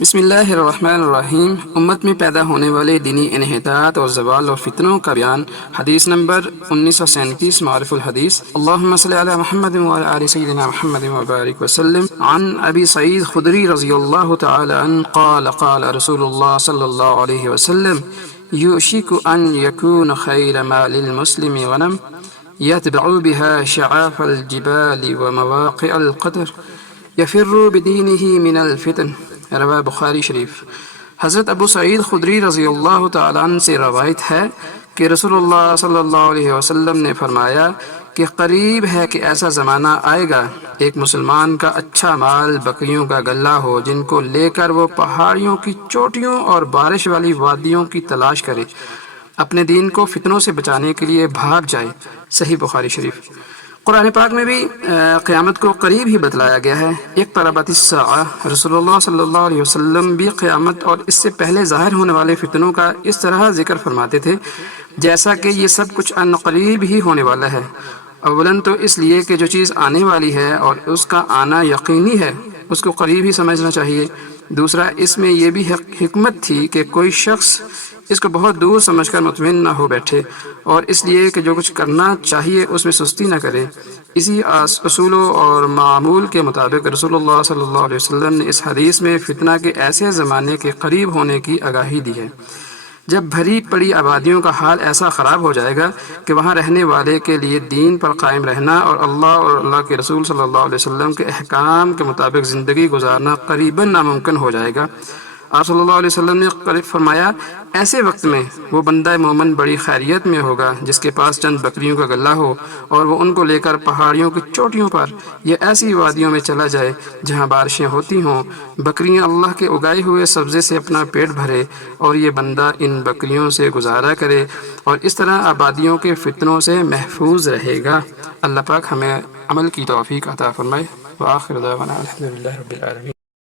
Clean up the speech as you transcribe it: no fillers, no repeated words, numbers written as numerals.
بسم اللہ الرحمن الرحیم۔ امت میں پیدا ہونے والے دینی انحطاط اور زوال اور فتنوں کا بیان۔ حدیث نمبر 1937 معرف الحدیث۔ اللہم صلی علی محمد وعلی آل سیدنا محمد وبارک وسلم۔ عن ابی سعید خدری رضی اللہ تعالی عنہ قال قال رسول اللہ صلی اللہ علیہ وسلم یوشک ان یکون خیر ما للمسلم غنم یتبع بها شعاف الجبال ومواقع القطر یفر بدینہ من الفتن۔ رواہ بخاری شریف۔ حضرت ابو سعید خدری رضی اللہ تعالیٰ عنہ سے روایت ہے کہ رسول اللہ صلی اللہ علیہ وسلم نے فرمایا کہ قریب ہے کہ ایسا زمانہ آئے گا ایک مسلمان کا اچھا مال بکریوں کا غلہ ہو جن کو لے کر وہ پہاڑیوں کی چوٹیوں اور بارش والی وادیوں کی تلاش کرے، اپنے دین کو فتنوں سے بچانے کے لیے بھاگ جائے۔ صحیح بخاری شریف۔ قرآن پاک میں بھی قیامت کو قریب ہی بتلایا گیا ہے۔ اقتربت الساعہ۔ رسول اللہ صلی اللہ علیہ وسلم بھی قیامت اور اس سے پہلے ظاہر ہونے والے فتنوں کا اس طرح ذکر فرماتے تھے جیسا کہ یہ سب کچھ ان قریب ہی ہونے والا ہے۔ اولاً تو اس لیے کہ جو چیز آنے والی ہے اور اس کا آنا یقینی ہے اس کو قریب ہی سمجھنا چاہیے۔ دوسرا، اس میں یہ بھی حکمت تھی کہ کوئی شخص اس کو بہت دور سمجھ کر مطمئن نہ ہو بیٹھے، اور اس لیے کہ جو کچھ کرنا چاہیے اس میں سستی نہ کرے۔ اسی اصولوں اور معمول کے مطابق رسول اللہ صلی اللہ علیہ وسلم نے اس حدیث میں فتنہ کے ایسے زمانے کے قریب ہونے کی آگاہی دی ہے جب بھری پڑی آبادیوں کا حال ایسا خراب ہو جائے گا کہ وہاں رہنے والے کے لیے دین پر قائم رہنا اور اللہ کے رسول صلی اللہ علیہ وسلم کے احکام کے مطابق زندگی گزارنا قریباً ناممکن ہو جائے گا۔ آپ صلی اللہ علیہ وسلم نے قریب فرمایا، ایسے وقت میں وہ بندہ مومن بڑی خیریت میں ہوگا جس کے پاس چند بکریوں کا غلہ ہو اور وہ ان کو لے کر پہاڑیوں کی چوٹیوں پر یا ایسی وادیوں میں چلا جائے جہاں بارشیں ہوتی ہوں، بکریاں اللہ کے اگائے ہوئے سبزے سے اپنا پیٹ بھرے اور یہ بندہ ان بکریوں سے گزارا کرے اور اس طرح آبادیوں کے فتنوں سے محفوظ رہے گا۔ اللہ پاک ہمیں عمل کی توفیق عطا فرمائے۔ وآخر دعوانا الحمدللہ رب العالمین۔